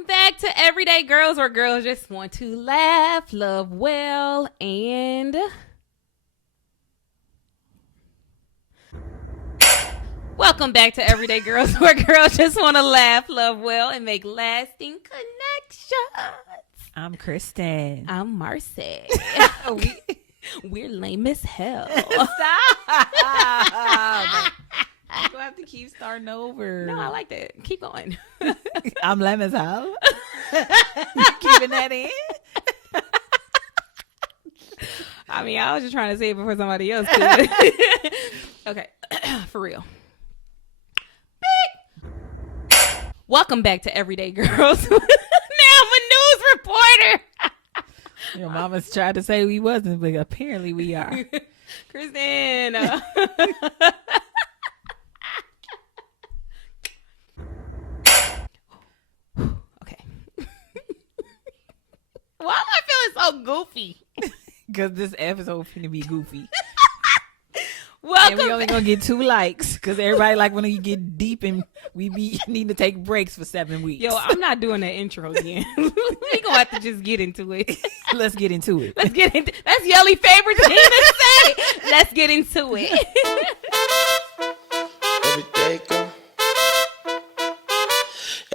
Welcome back to Everyday Girls, where girls just want to laugh, love well, and welcome back to Everyday Girls, where girls just want to laugh, love well, and make lasting connections. I'm Kristen. I'm Marcy. We're lame as hell. Stop. You don't have to keep starting over. No, I like that. Keep going. I'm lame as hell. Keeping that in. I mean, I was just trying to say it before somebody else could. Okay, for real. Welcome back to Everyday Girls. Now I'm a news reporter. Your mama's tried to say we wasn't, but apparently we are. Kristen. Okay. Why am I feeling so goofy? Because this episode finna be goofy. Welcome. And we only gonna get 2 likes because everybody like when you get deep and we need to take breaks for 7 weeks. Yo, I'm not doing that intro again. We gonna have to just get into it. Let's get into it. Let's get into. That's Yelly's favorite thing to say. Let's get into it. Everyday girl.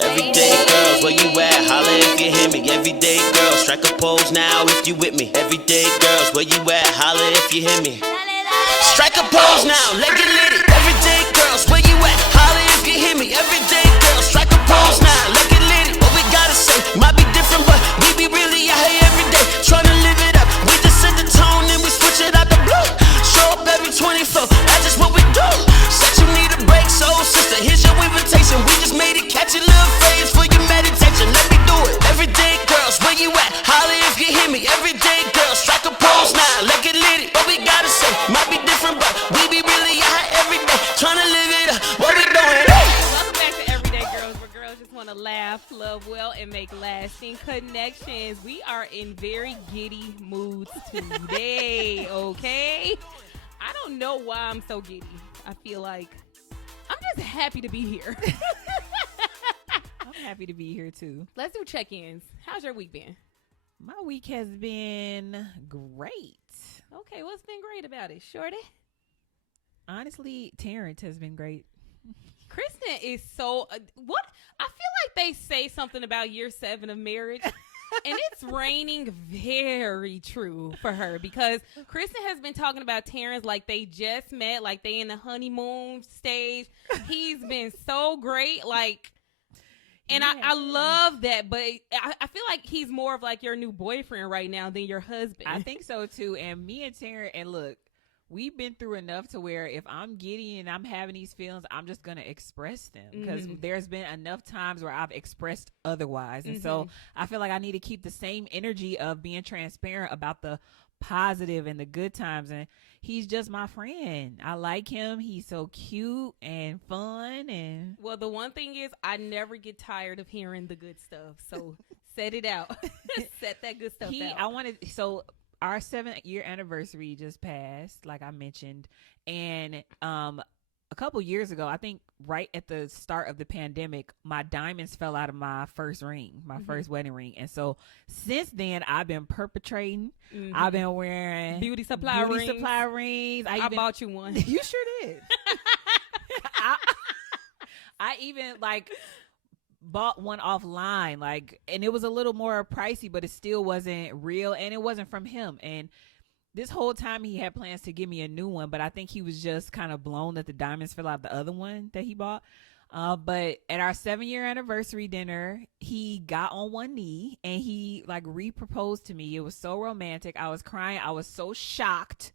Everyday girls, where you at? Holla if you hear me. Everyday girls, strike a pose now if you with me. Everyday girls, where you at? Holla if you hear me. Strike a pose now, let get litty. Everyday girls, where you at? Holla if you hear me. Everyday girls, strike a pose now, let get litty. What we gotta say might be different, but we be really out here every day, trying to live it up. We just set the tone and we switch it out the blue. Show up every 24, that's just what we do. Said you need a break, soul sister, here's your invitation. We just made it catch a little phrase for your meditation. Let me do it. Everyday girls, where you at? Holla if you hear me. Everyday girls, strike a pose now, let get litty. What we gotta say might be different, but we be really out every day, trying to live it up. What we doing? Welcome back to Everyday Girls, where girls just want to laugh, love well, and make lasting connections. We are in very giddy moods today, okay? I don't know why I'm so giddy. I feel like I'm just happy to be here. I'm happy to be here too. Let's do check-ins. How's your week been? My week has been great. Okay, what's been great about it, shorty? Honestly, Terrence has been great. Kristen is so what? I feel like they say something about year 7 of marriage, and it's raining very true for her because Kristen has been talking about Terrence like they just met, like they in the honeymoon stage. He's been so great, like. And yeah. I love that, but I feel like he's more of like your new boyfriend right now than your husband. I think so too. And me and Terrence, and look, we've been through enough to where if I'm giddy and I'm having these feelings, I'm just going to express them because there's been enough times where I've expressed otherwise. And so I feel like I need to keep the same energy of being transparent about the positive and the good times. And he's just my friend. I like him. He's so cute and fun. And well, the one thing is I never get tired of hearing the good stuff. So set it out. Set that good stuff out. Our 7th-year anniversary just passed, like I mentioned, and a couple years ago, I think right at the start of the pandemic, my diamonds fell out of my first ring, my first wedding ring, and so since then I've been perpetrating. I've been wearing beauty supply rings. I bought you one. You sure did. I even bought one offline, and it was a little more pricey, but it still wasn't real, and it wasn't from him. And this whole time he had plans to give me a new one, but I think he was just kind of blown that the diamonds fell out of the other one that he bought. But at our 7-year anniversary dinner, he got on one knee and he re-proposed to me. It was so romantic. I was crying. I was so shocked.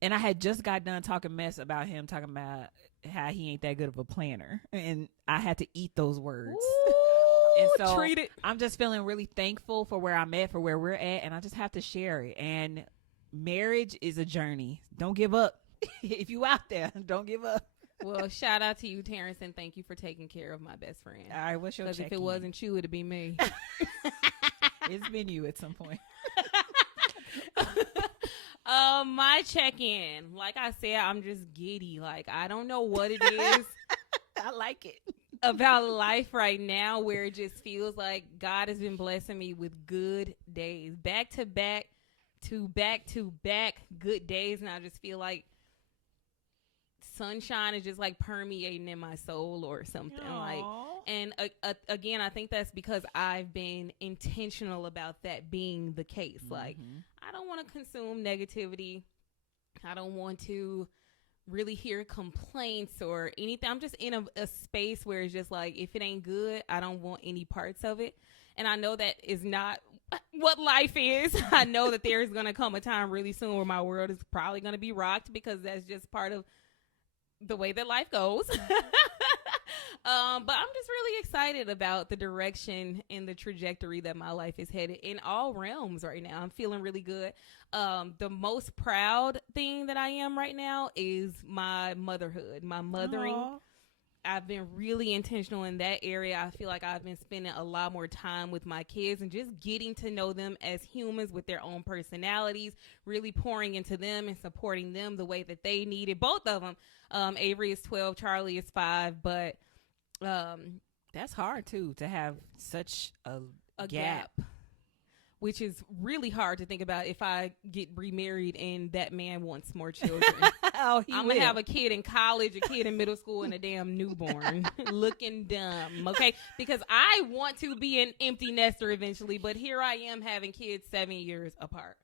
And I had just got done talking mess about him, talking about how he ain't that good of a planner. And I had to eat those words. Ooh, and so treat it. I'm just feeling really thankful for where I'm at, for where we're at. And I just have to share it. And marriage is a journey. Don't give up. If you out there, don't give up. Well, shout out to you, Terrence, and thank you for taking care of my best friend. All right, what's your check-in? Because if it wasn't you, it'd be me. It's been you at some point. My check-in. Like I said, I'm just giddy. Like, I don't know what it is. I like it. about life right now, where it just feels like God has been blessing me with good days, back to back good days, and I just feel like sunshine is just like permeating in my soul or something. Aww. Like, and again, I think that's because I've been intentional about that being the case. Like, I don't want to consume negativity. I don't want to really hear complaints or anything. I'm just in a space where it's just like, if it ain't good, I don't want any parts of it. And I know that is not what life is. I know that there's going to come a time really soon where my world is probably going to be rocked, because that's just part of the way that life goes. But I'm just really excited about the direction and the trajectory that my life is headed in all realms right now. I'm feeling really good. The most proud thing that I am right now is my motherhood, my mothering. Aww. I've been really intentional in that area. I feel like I've been spending a lot more time with my kids and just getting to know them as humans with their own personalities, really pouring into them and supporting them the way that they need it. Both of them. Avery is 12, Charlie is 5, but that's hard too, to have such a gap. Which is really hard to think about if I get remarried and that man wants more children. I'm going to have a kid in college, a kid in middle school, and a damn newborn looking dumb, okay? Because I want to be an empty nester eventually, but here I am having kids 7 years apart.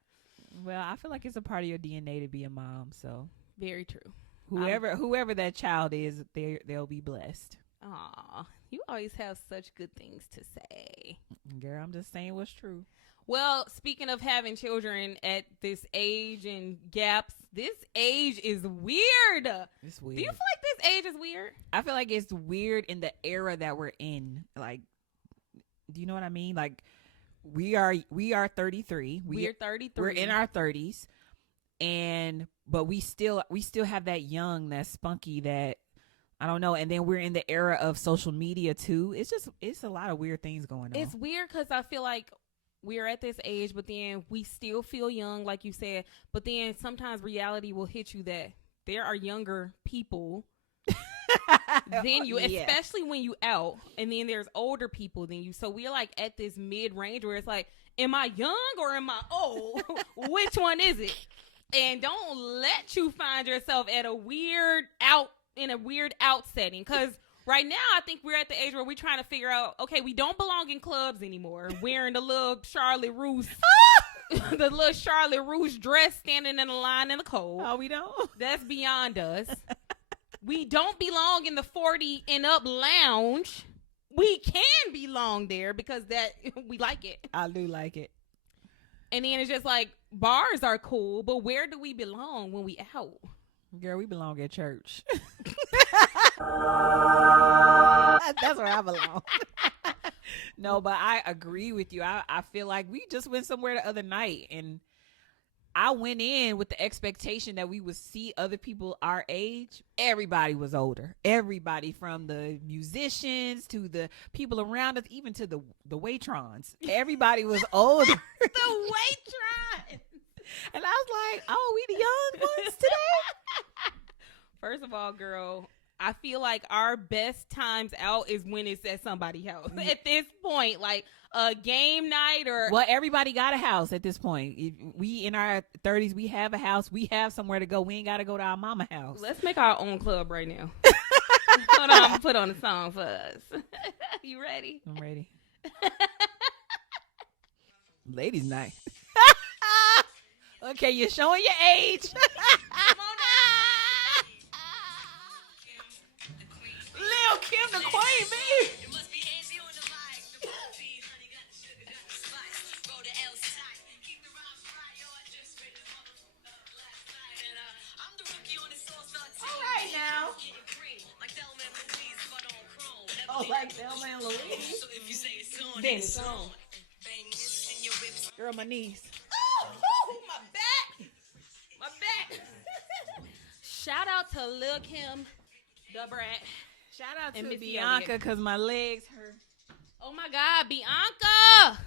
Well, I feel like it's a part of your DNA to be a mom, so. Very true. Whoever that child is, they'll be blessed. Aw, you always have such good things to say. Girl, I'm just saying what's true. Well, speaking of having children at this age and gaps, this age is weird. It's weird. Do you feel like this age is weird? I feel like it's weird in the era that we're in. Like, do you know what I mean? Like, we are 33. We're 33. We're in our 30s, but we still have that young, that spunky, that I don't know. And then we're in the era of social media too. It's a lot of weird things going on. It's weird because I feel like we're at this age, but then we still feel young, like you said. But then sometimes reality will hit you that there are younger people than you, especially when you out. And then there's older people than you. So we're like at this mid-range where it's like, am I young or am I old? Which one is it? And don't let you find yourself at a weird out setting, because right now, I think we're at the age where we're trying to figure out, okay, we don't belong in clubs anymore. Wearing the little Charlotte Russe, the little Charlotte Russe dress, standing in a line in the cold. Oh, we don't? That's beyond us. We don't belong in the 40 and up lounge. We can belong there because we like it. I do like it. And then it's just like, bars are cool, but where do we belong when we out? Girl, we belong at church. That's where I belong. No, but I agree with you. I feel like we just went somewhere the other night, and I went in with the expectation that we would see other people our age. Everybody was older. Everybody, from the musicians to the people around us, even to the waitrons. Everybody was older. The waitrons. And I was like, oh, we the young ones today? First of all, girl, I feel like our best times out is when it's at somebody's house. At this point, like a game night or... Well, everybody got a house at this point. We in our 30s, we have a house. We have somewhere to go. We ain't got to go to our mama house. Let's make our own club right now. Hold on, I'm going to put on a song for us. You ready? I'm ready. Ladies' night. Okay, you're showing your age. Come on now. Lil' Kim, the queen, baby. All right now. Oh, like Thelma and Louise. Then it's on. Girl, my knees. My back. Shout out to Lil' Kim, the brat. Shout out to Bianca, because my legs hurt. Oh my God, Bianca.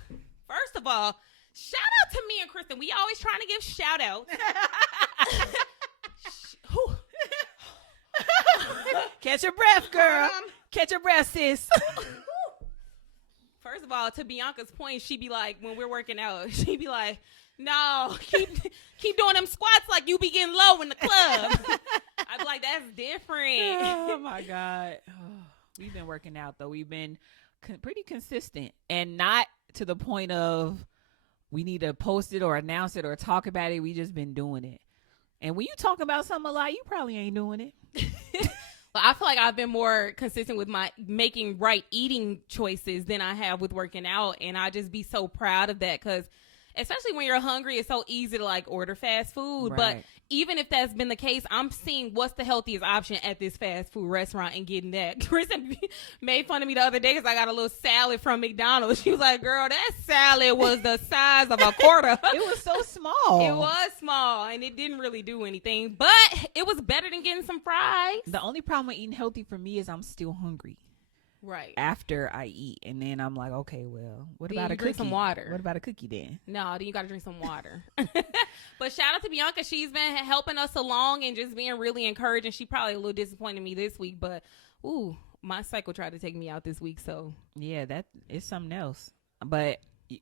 First of all, shout out to me and Kristen. We always trying to give shout outs. Catch your breath, girl. Catch your breath, sis. First of all, to Bianca's point, she be like, when we're working out, she be like, no, keep doing them squats like you be getting low in the club. I'd be like, that's different. Oh my God. We've been working out though. We've been pretty consistent, and not to the point of we need to post it or announce it or talk about it. We just been doing it. And when you talk about something a lot, you probably ain't doing it. Well, I feel like I've been more consistent with my making right eating choices than I have with working out. And I just be so proud of that, because especially when you're hungry, it's so easy to like order fast food. Right. But even if that's been the case, I'm seeing what's the healthiest option at this fast food restaurant and getting that. Chris made fun of me the other day because I got a little salad from McDonald's. She was like, girl, that salad was the size of a quarter. It was so small. It was small, and it didn't really do anything. But it was better than getting some fries. The only problem with eating healthy for me is I'm still hungry. Right. After I eat, and then I'm like, okay, well, what then about a cookie? Drink some water. What about a cookie then? No, then you got to drink some water. But shout out to Bianca. She's been helping us along and just being really encouraging. She probably a little disappointed me this week, but my cycle tried to take me out this week. So yeah, that is something else. But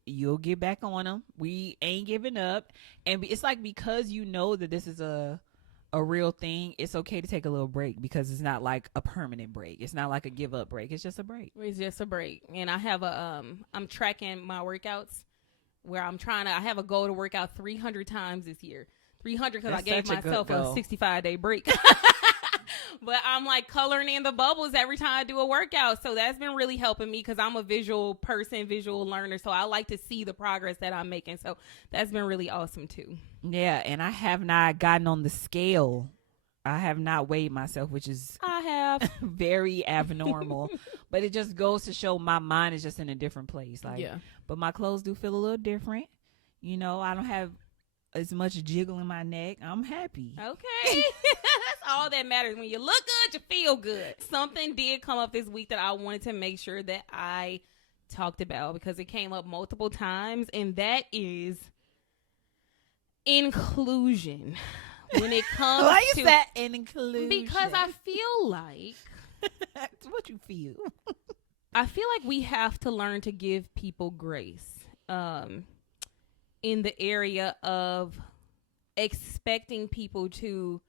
you'll get back on them. We ain't giving up, and it's like, because you know that this is a real thing, it's okay to take a little break, because it's not like a permanent break. It's not like a give up break. It's just a break. It's just a break. And I have I'm tracking my workouts where I have a goal to work out 300 times this year. 300 because I gave myself a 65-day break. But I'm like coloring in the bubbles every time I do a workout. So that's been really helping me, because I'm a visual person, visual learner. So I like to see the progress that I'm making. So that's been really awesome too. Yeah. And I have not gotten on the scale. I have not weighed myself, which is I have very abnormal. But it just goes to show my mind is just in a different place. Like, yeah. But my clothes do feel a little different. You know, I don't have as much jiggle in my neck. I'm happy. Okay. That's all that matters. When you look good, you feel good. Something did come up this week that I wanted to make sure that I talked about, because it came up multiple times, and that is inclusion. When it comes Why is that inclusion? Because I feel like what you feel. I feel like we have to learn to give people grace. In the area of expecting people to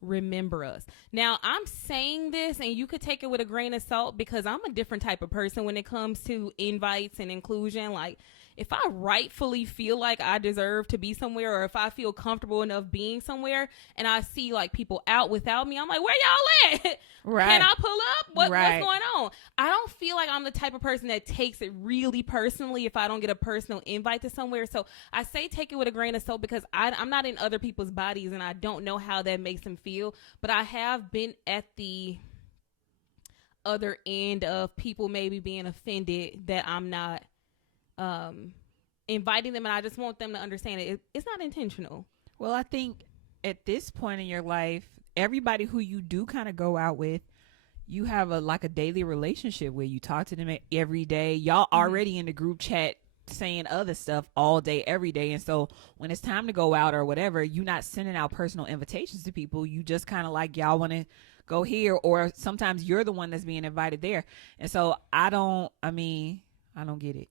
remember us. Now, I'm saying this, and you could take it with a grain of salt, because I'm a different type of person when it comes to invites and inclusion. Like, if I rightfully feel like I deserve to be somewhere, or if I feel comfortable enough being somewhere, and I see like people out without me, I'm like, where y'all at? Right. Can I pull up? What's going on? I don't feel like I'm the type of person that takes it really personally if I don't get a personal invite to somewhere. So I say take it with a grain of salt, because I'm not in other people's bodies, and I don't know how that makes them feel. But I have been at the other end of people maybe being offended that I'm not inviting them, and I just want them to understand it's not intentional. Well, I think at this point in your life, everybody who you do kind of go out with, you have a daily relationship where you talk to them every day. Y'all already in the group chat saying other stuff all day, every day. And so when it's time to go out or whatever, you're not sending out personal invitations to people. You just kind of like, y'all want to go here, or sometimes you're the one that's being invited there. And so I don't get it.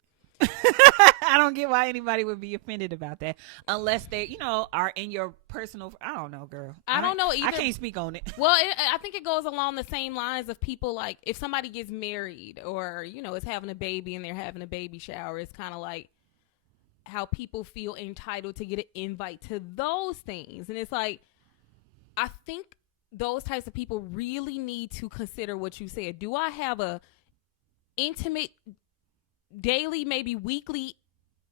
I don't get why anybody would be offended about that, unless they, are in your personal. I don't know, girl. I don't know either. I can't speak on it. Well, I think it goes along the same lines of people, like if somebody gets married, or is having a baby and they're having a baby shower. It's kind of like how people feel entitled to get an invite to those things, and it's like, I think those types of people really need to consider what you said. Do I have a intimate, daily, maybe weekly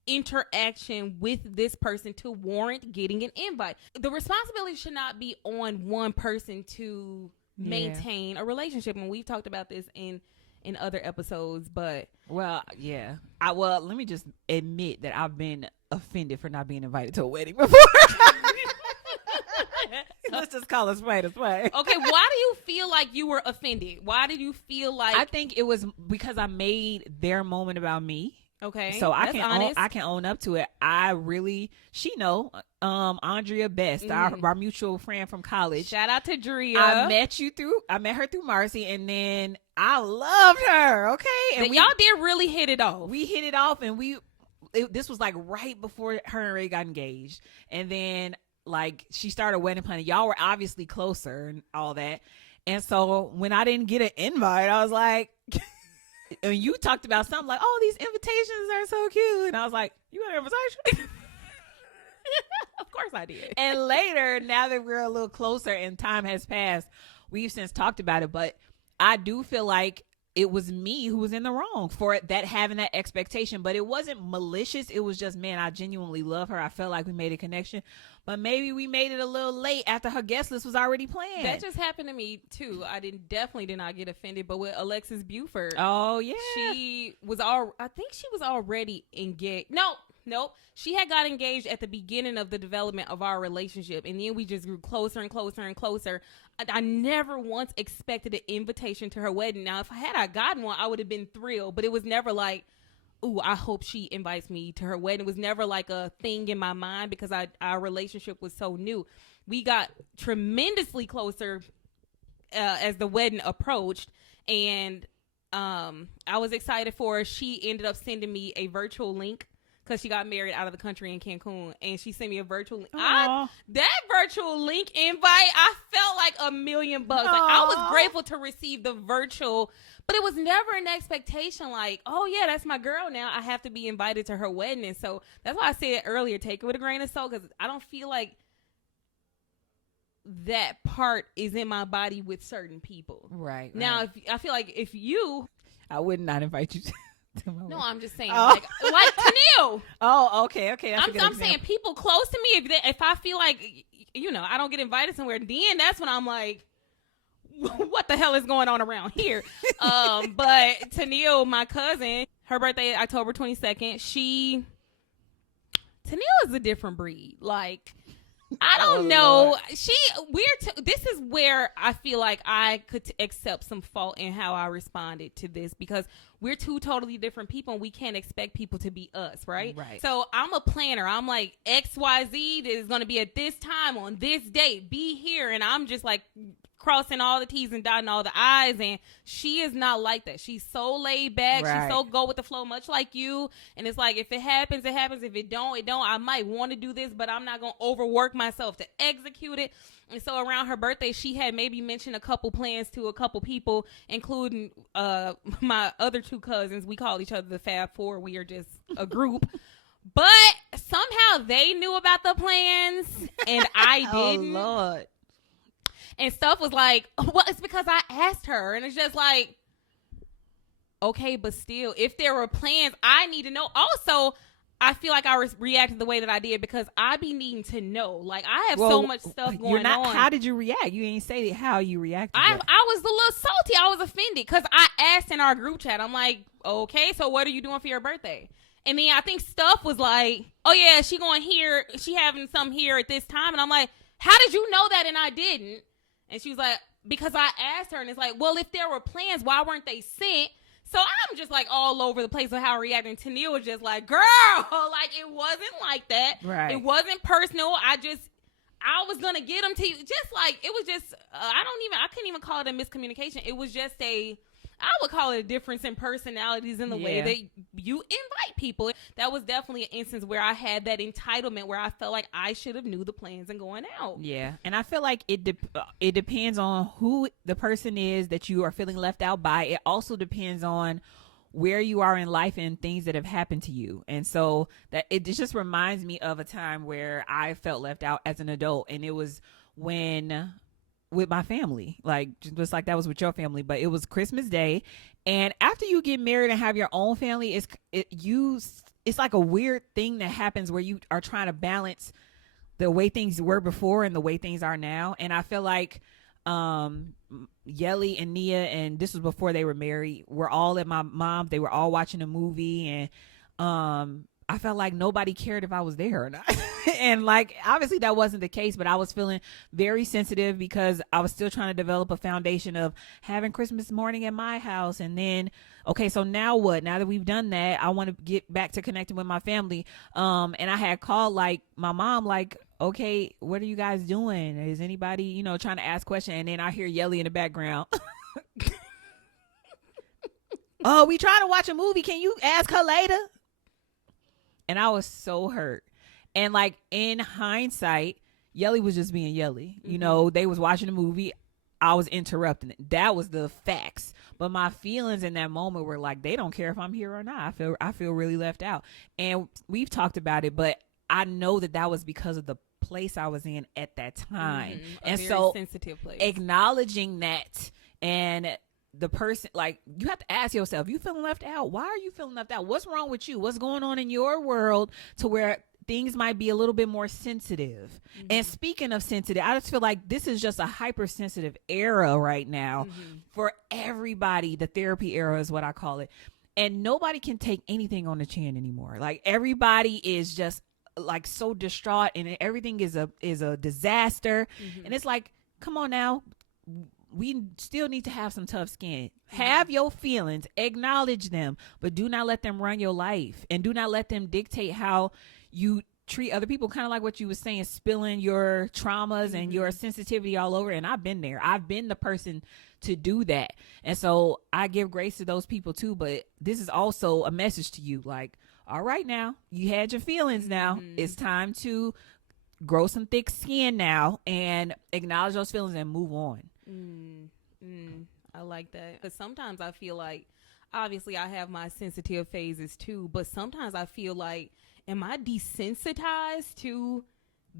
interaction with this person to warrant getting an invite? The responsibility should not be on one person to maintain a relationship, and we've talked about this in other episodes. But let me just admit that I've been offended for not being invited to a wedding before. Let's just call it spade a spade. Okay, why do you feel like you were offended? Why did you feel like... I think it was because I made their moment about me. Okay. So I can own up to it. Andrea Best, our mutual friend from college. Shout out to Drea. I met her through Marcy, and then I loved her. Okay. And y'all did really hit it off. We hit it off, and this was like right before her and Ray got engaged. And then like she started wedding planning. Y'all were obviously closer and all that. And so when I didn't get an invite, I was like, and you talked about something like, oh, these invitations are so cute. And I was like, you got an invitation? Of course I did. And later, now that we're a little closer and time has passed, we've since talked about it. But I do feel like it was me who was in the wrong for having that expectation. But it wasn't malicious. It was just, man, I genuinely love her. I felt like we made a connection. But maybe we made it a little late after her guest list was already planned. That just happened to me too. I definitely did not get offended. But with Alexis Buford, oh yeah, I think she was already engaged. Nope. She had got engaged at the beginning of the development of our relationship, and then we just grew closer and closer and closer. I never once expected an invitation to her wedding. Now, if I had gotten one, I would have been thrilled. But it was never like, ooh, I hope she invites me to her wedding. It was never like a thing in my mind because our relationship was so new. We got tremendously closer as the wedding approached, and I was excited for her. She ended up sending me a virtual link because she got married out of the country in Cancun, and she sent me a virtual link. That virtual link invite, I felt like $1 million. Like, I was grateful to receive the virtual, but it was never an expectation like, oh yeah, that's my girl now, I have to be invited to her wedding. And so that's why I said earlier, take it with a grain of salt, because I don't feel like that part is in my body with certain people. Right. Now, I feel like if you... I would not invite you to... No, I'm just saying, like Tennille. Oh, okay. I'm saying people close to me. If I feel like, I don't get invited somewhere, then that's when I'm like, what the hell is going on around here? But Tennille, my cousin, her birthday October 22nd. Tennille is a different breed. Like, I don't know. This is where I feel like I could accept some fault in how I responded to this, because we're two totally different people and we can't expect people to be us, right? Right. So I'm a planner. I'm like, XYZ is going to be at this time on this date. Be here. And I'm just like crossing all the T's and dotting all the I's, and she is not like that. She's so laid back. Right. She's so go with the flow, much like you. And it's like, if it happens, it happens. If it don't, it don't. I might want to do this, but I'm not going to overwork myself to execute it. And so around her birthday, she had maybe mentioned a couple plans to a couple people, including my other two cousins. We call each other the Fab Four. We are just a group. But somehow they knew about the plans and I didn't. Oh, Lord. And stuff was like, well, it's because I asked her. And it's just like, okay, but still, if there were plans, I need to know. Also, I feel like I reacted the way that I did because I be needing to know. Like, I have so much stuff going on. How did you react? You ain't say how you reacted. I was a little salty. I was offended because I asked in our group chat. I'm like, okay, so what are you doing for your birthday? And then I think stuff was like, oh yeah, she going here. She having some here at this time. And I'm like, how did you know that? And I didn't. And she was like, because I asked her. And it's like, well, if there were plans, why weren't they sent? So I'm just like all over the place with how I'm reacting. Tennille was just like, girl, like it wasn't like that. Right. It wasn't personal. I was going to get them to you. Just like, it was just, I couldn't even call it a miscommunication. It was just I would call it a difference in personalities in the way that you invite people. That was definitely an instance where I had that entitlement where I felt like I should have knew the plans and going out. Yeah. And I feel like it depends on who the person is that you are feeling left out by. It also depends on where you are in life and things that have happened to you. And so that it just reminds me of a time where I felt left out as an adult. And it was with my family, like just like that was with your family, but it was Christmas Day. And after you get married and have your own family, it's like a weird thing that happens where you are trying to balance the way things were before and the way things are now. And I feel like Yelly and Nia, and this was before they were married, were all at my mom. They were all watching a movie, and I felt like nobody cared if I was there or not. And like, obviously that wasn't the case, but I was feeling very sensitive because I was still trying to develop a foundation of having Christmas morning at my house. And then, okay, so now what? Now that we've done that, I want to get back to connecting with my family. And I had called like my mom, like, okay, what are you guys doing? Is anybody, you know, trying to ask questions? And then I hear Yelly in the background. Oh, we trying to watch a movie. Can you ask her later? And I was so hurt. And like in hindsight, Yelly was just being Yelly. You know, they was watching a movie. I was interrupting it. That was the facts. But my feelings in that moment were like, they don't care if I'm here or not. I feel really left out. And we've talked about it, but I know that was because of the place I was in at that time. And very so sensitive place. Acknowledging that, and the person, like, you have to ask yourself, you feeling left out? Why are you feeling left out? What's wrong with you? What's going on in your world to where things might be a little bit more sensitive? And speaking of sensitive, I just feel like this is just a hypersensitive era right now for everybody. The therapy era is what I call it. And nobody can take anything on the chin anymore. Like, everybody is just like so distraught, and everything is a disaster. And it's like, come on now. We still need to have some tough skin. Have your feelings, acknowledge them, but do not let them run your life, and do not let them dictate how you treat other people. Kind of like what you were saying, spilling your traumas and your sensitivity all over. And I've been there. I've been the person to do that. And so I give grace to those people too. But this is also a message to you. Like, all right, now you had your feelings. Now it's time to grow some thick skin now and acknowledge those feelings and move on. I like that. Because sometimes I feel like, obviously I have my sensitive phases too, but sometimes I feel like, am I desensitized to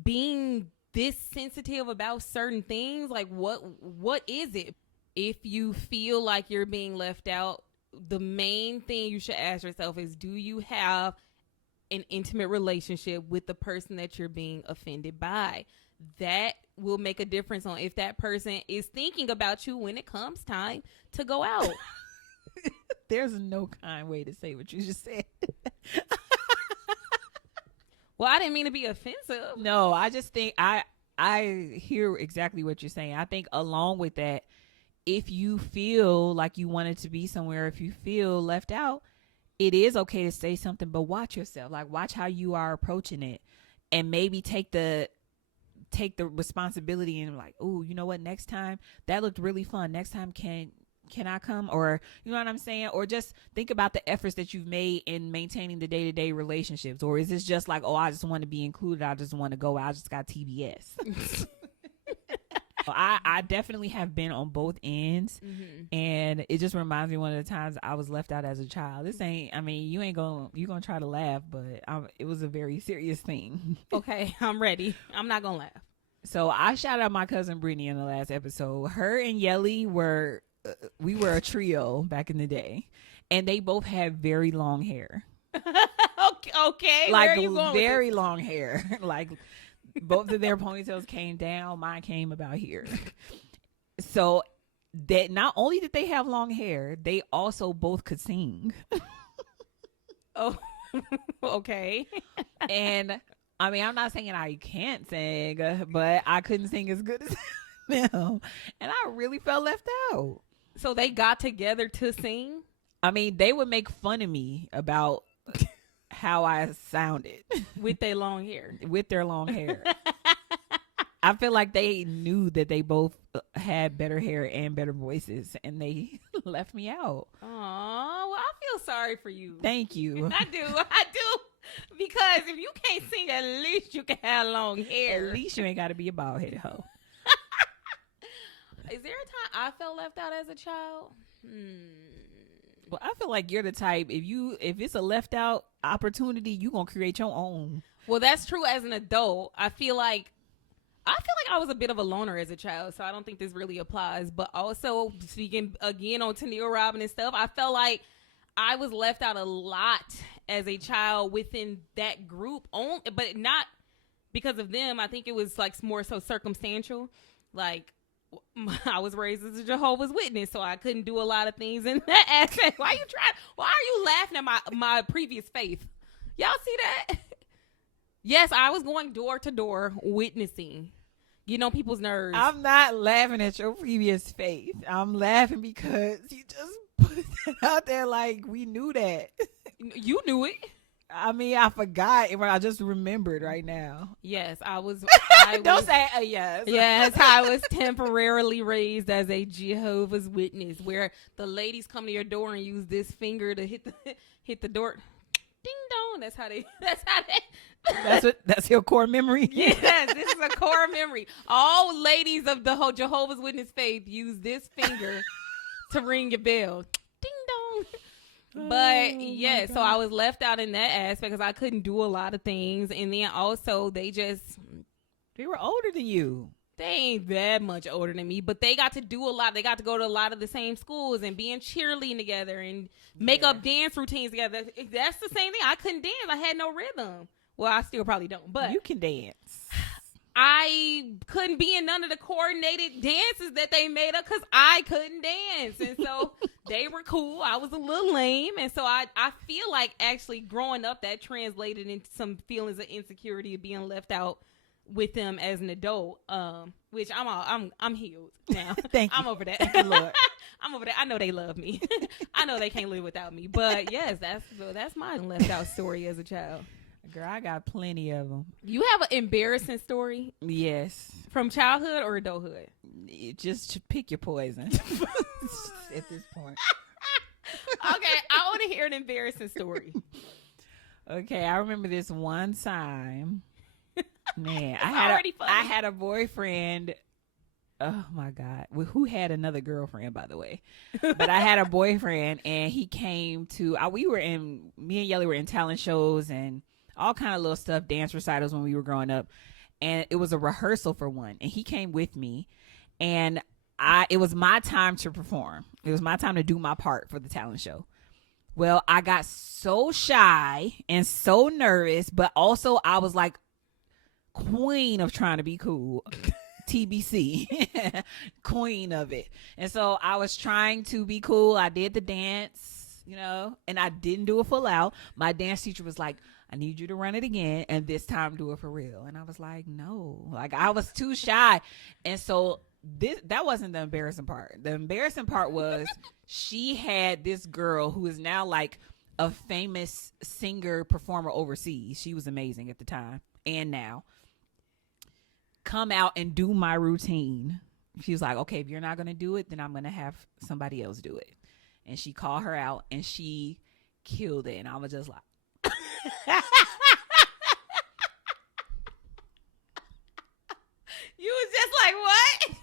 being this sensitive about certain things? Like, what is it? If you feel like you're being left out, the main thing you should ask yourself is, do you have an intimate relationship with the person that you're being offended by? That will make a difference on if that person is thinking about you when it comes time to go out. There's no kind way to say what you just said. Well, I didn't mean to be offensive. No, I just think I hear exactly what you're saying. I think along with that, if you feel like you wanted to be somewhere, if you feel left out, it is okay to say something, but watch yourself. Like, watch how you are approaching it, and maybe take the responsibility and like, oh, you know what, next time that looked really fun. Next time, can I come? Or, you know what I'm saying? Or just think about the efforts that you've made in maintaining the day-to-day relationships. Or is this just like, oh, I just want to be included, I just want to go, I just got TBS. I definitely have been on both ends, and it just reminds me one of the times I was left out as a child. This ain't, I mean, you're gonna try to laugh, but it was a very serious thing. Okay, I'm ready. I'm not gonna laugh. So I shouted out my cousin Brittany in the last episode. Her and Yelly we were a trio back in the day, and they both had very long hair. Okay, like, where are you going very long hair. Like, both of their ponytails came down. Mine came about here. So that not only did they have long hair, they also both could sing. Oh, okay. And I mean, I'm not saying I can't sing, but I couldn't sing as good as them. And I really felt left out. So they got together to sing? I mean, they would make fun of me about how I sounded with their long hair. I feel like they knew that they both had better hair and better voices, and they left me out. Oh, well, I feel sorry for you. Thank you. I do. Because if you can't sing, at least you can have long hair. At least you ain't got to be a bald headed hoe. Is there a time I felt left out as a child? Well, I feel like you're the type, if it's a left out opportunity, you gonna create your own. Well, that's true as an adult. I feel like I was a bit of a loner as a child, so I don't think this really applies. But also, speaking again on Tennille Robin and stuff, I felt like I was left out a lot as a child within that group, but not because of them. I think it was like more so circumstantial. Like, I was raised as a Jehovah's Witness, so I couldn't do a lot of things in that aspect. Why are you laughing at my previous faith? Y'all see that? Yes, I was going door to door witnessing. Getting on people's nerves. I'm not laughing at your previous faith. I'm laughing because you just put that out there like we knew that. You knew it. I mean, I forgot. I just remembered right now. Yes, I was. Don't say yes. Yes, I was temporarily raised as a Jehovah's Witness, where the ladies come to your door and use this finger to hit the door. Ding dong. That's your core memory. Yes, this is a core memory. All ladies of the whole Jehovah's Witness faith use this finger to ring your bell. Ding dong. But yeah, so I was left out in that aspect because I couldn't do a lot of things, and then also they were older than you. They ain't that much older than me, but they got to do a lot. They got to go to a lot of the same schools and be in cheerleading together and make up dance routines together. That's the same thing. I couldn't dance. I had no rhythm. Well, I still probably don't, but you can dance. I couldn't be in none of the coordinated dances that they made up because I couldn't dance. And so they were cool. I was a little lame. And so I feel like actually growing up that translated into some feelings of insecurity of being left out with them as an adult, which I'm healed now. Thank you. I'm over that. Thank you, Lord. I'm over that. I know they love me. I know they can't live without me. But yes, that's my left out story as a child. Girl, I got plenty of them. You have an embarrassing story? Yes. From childhood or adulthood? Just pick your poison at this point. Okay, I want to hear an embarrassing story. Okay, I remember this one time. Man, I had a boyfriend. Oh my God. Who had another girlfriend, by the way? But I had a boyfriend, and he came to, me and Yelly were in talent shows and all kind of little stuff, dance recitals when we were growing up. And it was a rehearsal for one. And he came with me, and it was my time to perform. It was my time to do my part for the talent show. Well, I got so shy and so nervous, but also I was like queen of trying to be cool. TBC. Queen of it. And so I was trying to be cool. I did the dance, and I didn't do it full out. My dance teacher was like, I need you to run it again, and this time do it for real. And I was like, no. Like, I was too shy. And so that wasn't the embarrassing part. The embarrassing part was she had this girl who is now like a famous singer performer overseas. She was amazing at the time and now. Come out and do my routine. She was like, okay, if you're not going to do it, then I'm going to have somebody else do it. And she called her out, and she killed it. And I was just like, you was just like, what?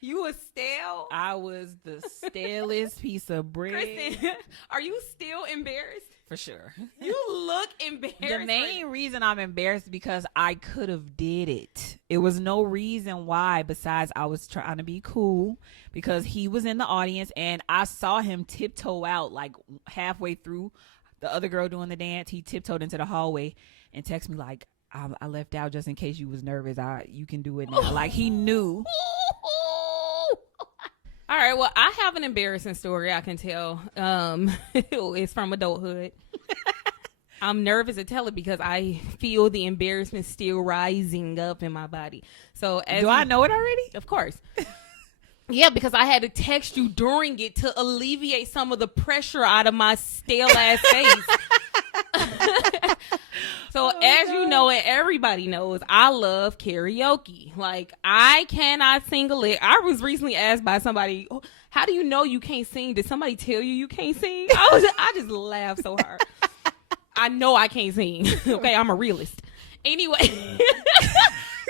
You was stale? I was the stalest piece of bread. Kristen, are you still embarrassed? For sure. You look embarrassed. The main reason I'm embarrassed is because I could have did it. It was no reason why besides I was trying to be cool because he was in the audience and I saw him tiptoe out like halfway through the other girl doing the dance. He tiptoed into the hallway and texted me like, I left out just in case you was nervous. You can do it now. Like he knew. All right, well, I have an embarrassing story I can tell. It's from adulthood. I'm nervous to tell it because I feel the embarrassment still rising up in my body. So, I know it already? Of course. Yeah, because I had to text you during it to alleviate some of the pressure out of my stale ass face. So as you know, and everybody knows, I love karaoke. Like, I cannot sing a lick. I was recently asked by somebody, how do you know you can't sing? Did somebody tell you can't sing? I just laughed so hard. I know I can't sing. Okay, I'm a realist. Anyway,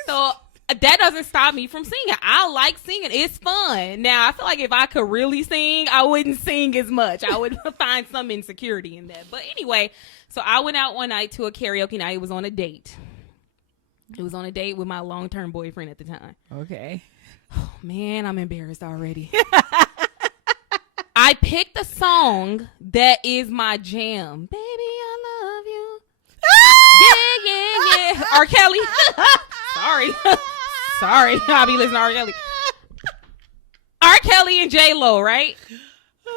so that doesn't stop me from singing. I like singing. It's fun. Now, I feel like if I could really sing, I wouldn't sing as much. I would find some insecurity in that. But anyway, so I went out one night to a karaoke night. It was on a date. It was on a date with my long-term boyfriend at the time. Okay. Oh, man, I'm embarrassed already. I picked a song that is my jam. Baby, I love you. Yeah, yeah, yeah. R. Kelly. Sorry. I'll be listening to R. Kelly. and J-Lo, right?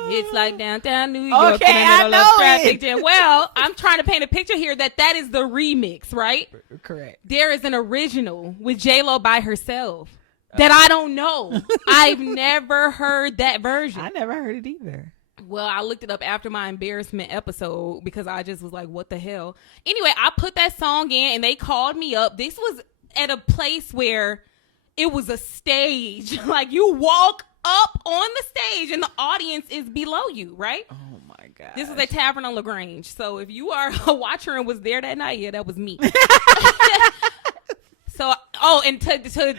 It's like downtown New York. Okay, I know traffic jam. Well, I'm trying to paint a picture here that is the remix, right? Correct. There is an original with J-Lo by herself that I don't know. I've never heard that version. I never heard it either. Well, I looked it up after my embarrassment episode because I just was like, what the hell? Anyway, I put that song in and they called me up. This was at a place where it was a stage. Like you walk up on the stage and the audience is below you, right? Oh my God. This is a tavern on LaGrange. So if you are a watcher and was there that night, yeah, that was me. So, and to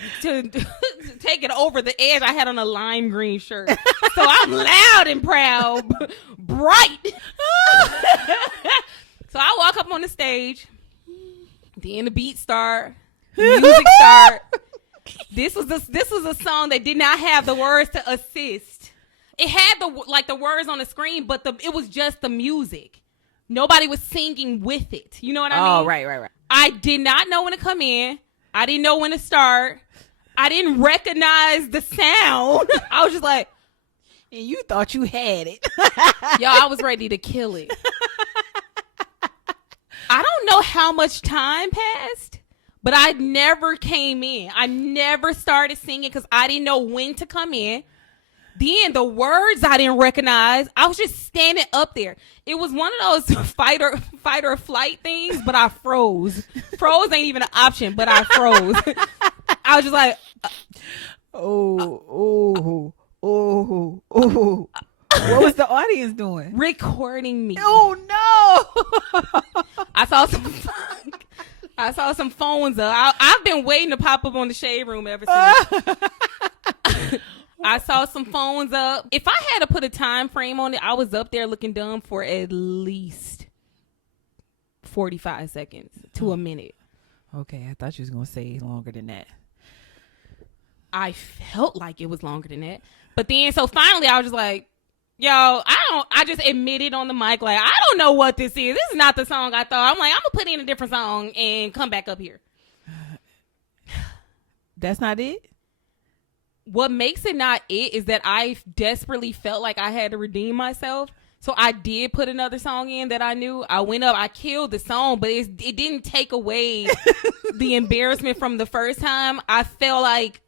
take it over the edge, I had on a lime green shirt. So I'm loud and proud, bright. So I walk up on the stage. Then the beat start, the music start. This was a song that did not have the words to assist. It had the words on the screen, but it was just the music. Nobody was singing with it. You know what I mean? Oh, right. I did not know when to come in. I didn't know when to start. I didn't recognize the sound. I was just like, and you thought you had it. yo, I was ready to kill it. I don't know how much time passed, but I never came in. I never started singing because I didn't know when to come in. Then the words I didn't recognize. I was just standing up there. It was one of those fight or flight things, but I froze. Froze ain't even an option, but I froze. I was just like, oh. What was the audience doing? Recording me. Oh no! I saw some phones up. I've been waiting to pop up on the Shade Room ever since. I saw some phones up. If I had to put a time frame on it, I was up there looking dumb for at least 45 seconds to a minute. Okay, I thought you was going to say longer than that. I felt like it was longer than that. But then, so finally, I was just like, yo, I just admitted on the mic, like, I don't know what this is. This is not the song I thought. I'm like, I'm going to put in a different song and come back up here. That's not it? What makes it not it is that I desperately felt like I had to redeem myself. So I did put another song in that I knew. I went up, I killed the song, but it didn't take away the embarrassment from the first time. I felt like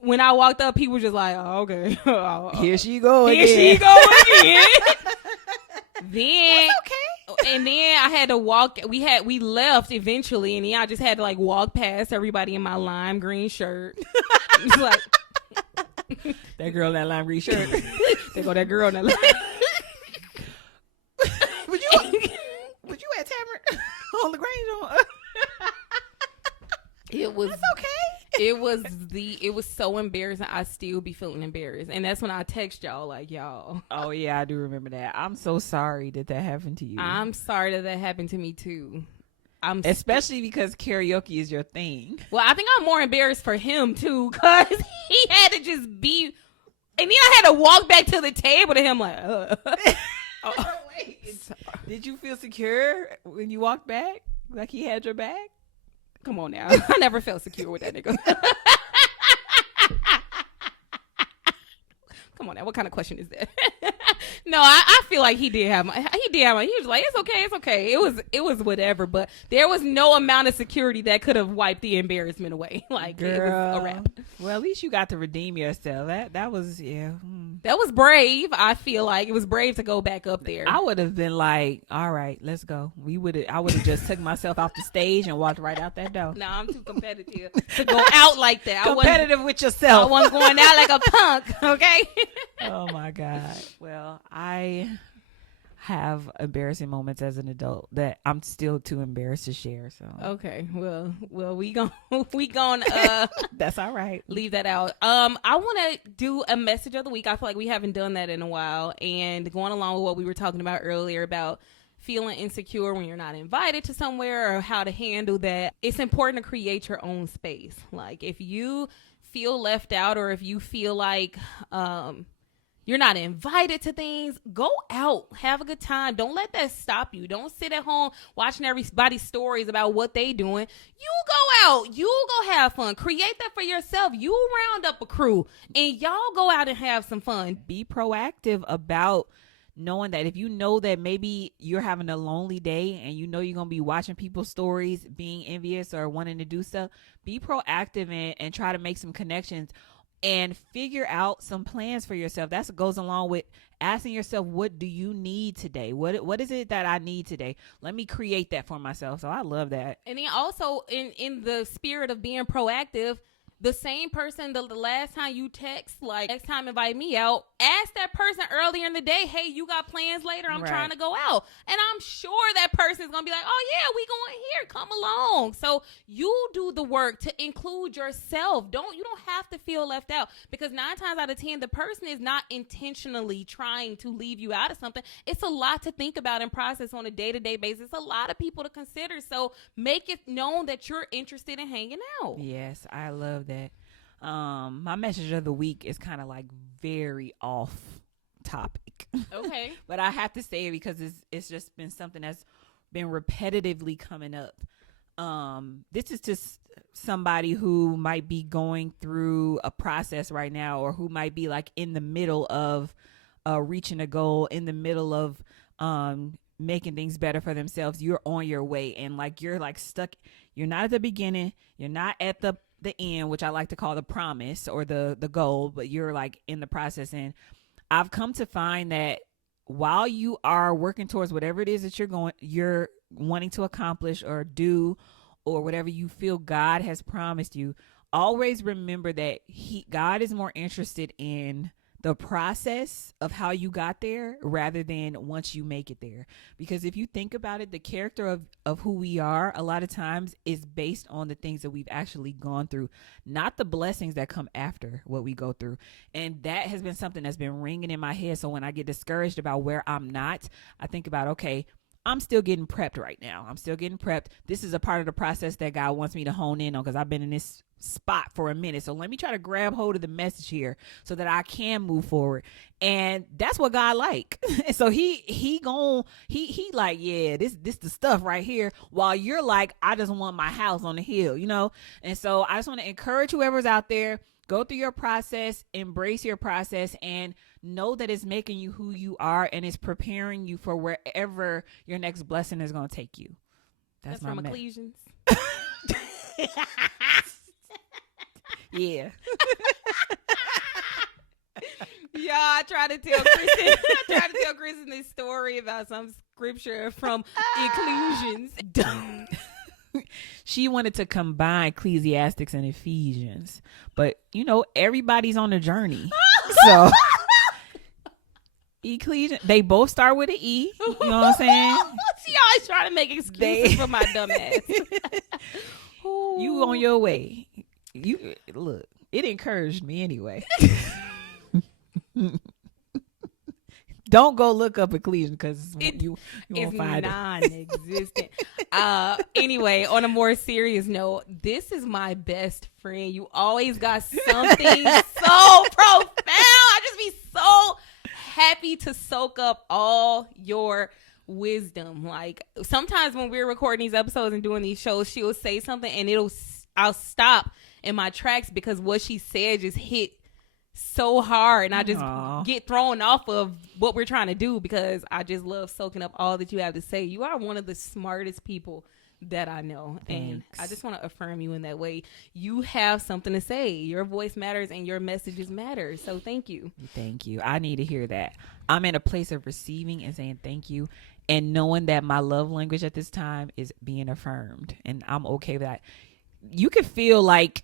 when I walked up, people were just like, oh, okay. Here she go again. Here she go again. Then, okay. And then I had to walk. We left eventually, and then I just had to like walk past everybody in my lime green shirt. It's like, that girl in that lime green shirt. There go that girl in that lime. Would you at Tavern on LaGrange? It was. That's okay. It was so embarrassing. I still be feeling embarrassed, and that's when I text y'all like, y'all. Oh yeah, I do remember that. I'm so sorry that happened to you. I'm sorry that happened to me too. Especially because karaoke is your thing. Well, I think I'm more embarrassed for him too, cause he had to just be, and then I had to walk back to the table to him like. Wait, did you feel secure when you walked back? Like he had your back? Come on now. I never felt secure with that nigga. Come on now. What kind of question is that? No, I feel like he did have my. He was like, it's okay. It was whatever. But there was no amount of security that could have wiped the embarrassment away. Like, girl, it was a wrap. Well, at least you got to redeem yourself. That was That was brave. I feel like it was brave to go back up there. I would have been like, all right, let's go. I would have just took myself off the stage and walked right out that door. No, I'm too competitive to go out like that. Competitive with yourself. I wasn't going out like a punk. Okay. Oh my God. Well, I have embarrassing moments as an adult that I'm still too embarrassed to share. So okay, well, we gon' that's all right. Leave that out. I want to do a message of the week. I feel like we haven't done that in a while, and going along with what we were talking about earlier about feeling insecure when you're not invited to somewhere or how to handle that. It's important to create your own space. Like if you feel left out or if you feel like you're not invited to things, go out, have a good time. Don't let that stop you. Don't sit at home watching everybody's stories about what they doing. You go out, you go have fun. Create that for yourself. You round up a crew and y'all go out and have some fun. Be proactive about knowing that if you know that maybe you're having a lonely day and you know you're going to be watching people's stories, being envious or wanting to do stuff, be proactive and try to make some connections and figure out some plans for yourself. That goes along with asking yourself, what do you need today? What is it that I need today? Let me create that for myself. So I love that. And then also in the spirit of being proactive, the same person the last time you text, like, next time invite me out, ask that person earlier in the day, hey, you got plans later? I'm trying to go out. And I'm sure that person's going to be like, oh, yeah, we going here. Come along. So you do the work to include yourself. You don't have to feel left out, because 9 times out of 10, the person is not intentionally trying to leave you out of something. It's a lot to think about and process on a day-to-day basis. A lot of people to consider. So make it known that you're interested in hanging out. Yes, I love that. My message of the week is kind of like very off topic. Okay. But I have to say it because it's just been something that's been repetitively coming up. This is just somebody who might be going through a process right now, or who might be like in the middle of reaching a goal, in the middle of making things better for themselves. You're on your way, and like you're like stuck. You're not at the beginning. You're not at the end, which I like to call the promise or the goal, but you're like in the process. And I've come to find that while you are working towards whatever it is that you're wanting to accomplish or do, or whatever you feel God has promised you, always remember that God is more interested in the process of how you got there rather than once you make it there. Because if you think about it, the character of who we are a lot of times is based on the things that we've actually gone through, not the blessings that come after what we go through. And that has been something that's been ringing in my head. So when I get discouraged about where I'm not, I think about, okay, I'm still getting prepped right now. I'm still getting prepped. This is a part of the process that God wants me to hone in on, because I've been in this spot for a minute. So let me try to grab hold of the message here so that I can move forward. And that's what God like. So he like, yeah, this the stuff right here, while you're like, I just want my house on the hill, you know? And so I just want to encourage whoever's out there, go through your process, embrace your process, and know that it's making you who you are, and it's preparing you for wherever your next blessing is going to take you. That's from Ecclesiastes. Yeah. Yeah, I tried to tell Kristen this story about some scripture from Ecclesiastes. She wanted to combine Ecclesiastics and Ephesians, but you know, everybody's on a journey. So they both start with an E. You know what I'm saying? She always trying to make excuses for my dumb ass. You on your way. You look, it encouraged me anyway. Don't go look up Ecclesiastes, because you won't find non-existent. Anyway, on a more serious note, this is my best friend. You always got something so profound. I just be so happy to soak up all your wisdom. Like, sometimes when we're recording these episodes and doing these shows, she'll say something and I'll stop in my tracks because what she said just hit so hard, and I just get thrown off of what we're trying to do, because I just love soaking up all that you have to say. You are one of the smartest people that I know. Thanks. And I just want to affirm you in that way. You have something to say. Your voice matters and your messages matter. So thank you. Thank you. I need to hear that. I'm in a place of receiving and saying thank you, and knowing that my love language at this time is being affirmed, and I'm okay with that. You could feel like,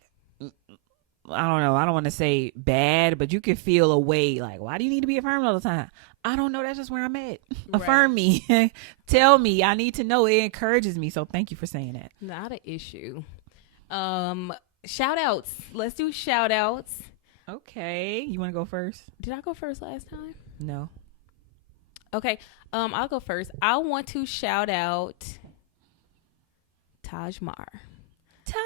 I don't know, I don't want to say bad, but you can feel a way like, why do you need to be affirmed all the time? I don't know. That's just where I'm at. Right. Affirm me. Tell me. I need to know. It encourages me. So thank you for saying that. Not an issue. Shout outs. Let's do shout outs. Okay. You want to go first? Did I go first last time? No. Okay. I'll go first. I want to shout out Taj Mar James.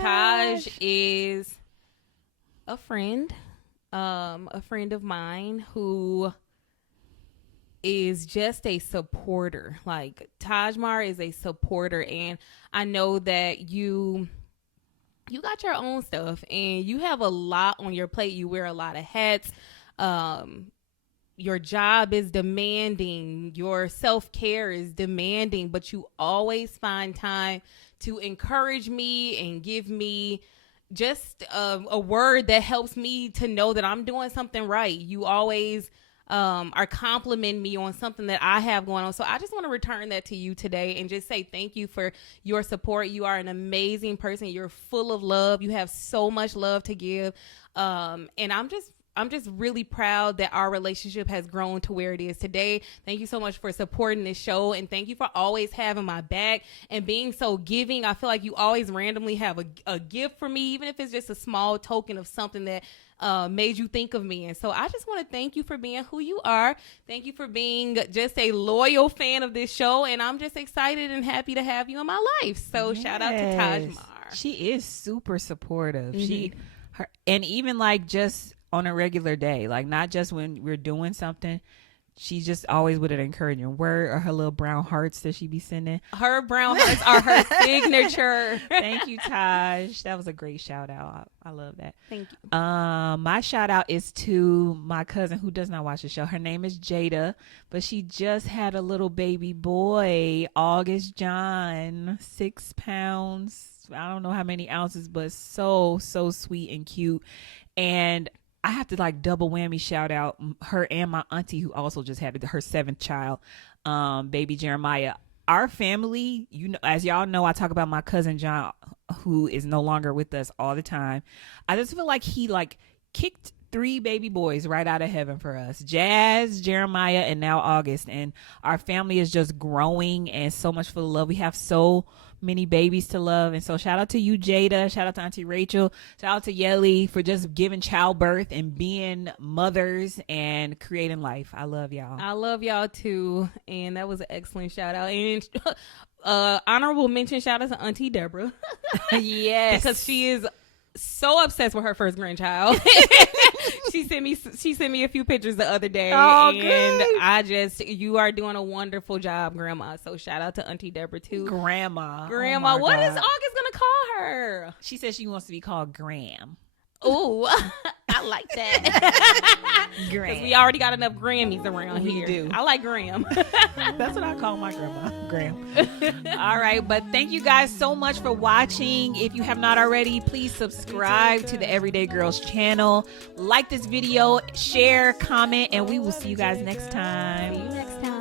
Taj is a friend. a friend of mine who is just a supporter. Like, Tajmar is a supporter, and I know that you got your own stuff and you have a lot on your plate. You wear a lot of hats. Your job is demanding. Your self-care is demanding, but you always find time to encourage me and give me just a word that helps me to know that I'm doing something right. You always are complimenting me on something that I have going on. So I just want to return that to you today and just say thank you for your support. You are an amazing person. You're full of love. You have so much love to give. And I'm just really proud that our relationship has grown to where it is today. Thank you so much for supporting this show. And thank you for always having my back and being so giving. I feel like you always randomly have a gift for me, even if it's just a small token of something that made you think of me. And so I just want to thank you for being who you are. Thank you for being just a loyal fan of this show. And I'm just excited and happy to have you in my life. So shout out to Tajmar. She is super supportive. Mm-hmm. And even like just on a regular day, like not just when we're doing something, she's just always with an encouraging word or her little brown hearts that she be sending. Her brown hearts are her signature. Thank you, Taj. That was a great shout out. I love that. Thank you. My shout out is to my cousin who does not watch the show. Her name is Jada, but she just had a little baby boy, August John, 6 pounds. I don't know how many ounces, but so sweet and cute. And I have to like double whammy shout out her and my auntie who also just had her 7th child, baby Jeremiah. Our family, you know, as y'all know, I talk about my cousin John, who is no longer with us all the time. I just feel like he like kicked 3 baby boys right out of heaven for us. Jazz, Jeremiah, and now August. And our family is just growing and so much full of love. We have so many babies to love. And so shout out to you, Jada. Shout out to Auntie Rachel. Shout out to Yelly for just giving childbirth and being mothers and creating life. I love y'all. I love y'all too. And that was an excellent shout out. And honorable mention shout out to Auntie Deborah. Yes. Because she is so obsessed with her first grandchild. She sent me a few pictures the other day. Oh, and you are doing a wonderful job, Grandma. So shout out to Auntie Deborah too. Grandma. Oh, what is August gonna call her? She says she wants to be called Graham. Ooh, I like that. Graham. We already got enough Grammys around here. We do. I like Graham. That's what I call my grandma, Graham. All right, but thank you guys so much for watching. If you have not already, please subscribe to the Everyday Girls channel. Like this video, share, comment, and we will see you guys next time. See you next time.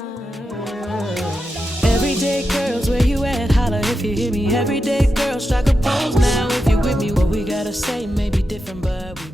Everyday girls, where you at? Holla if you hear me. Everyday girls, strike a pose now. If you with me, what we gotta say may be different, but we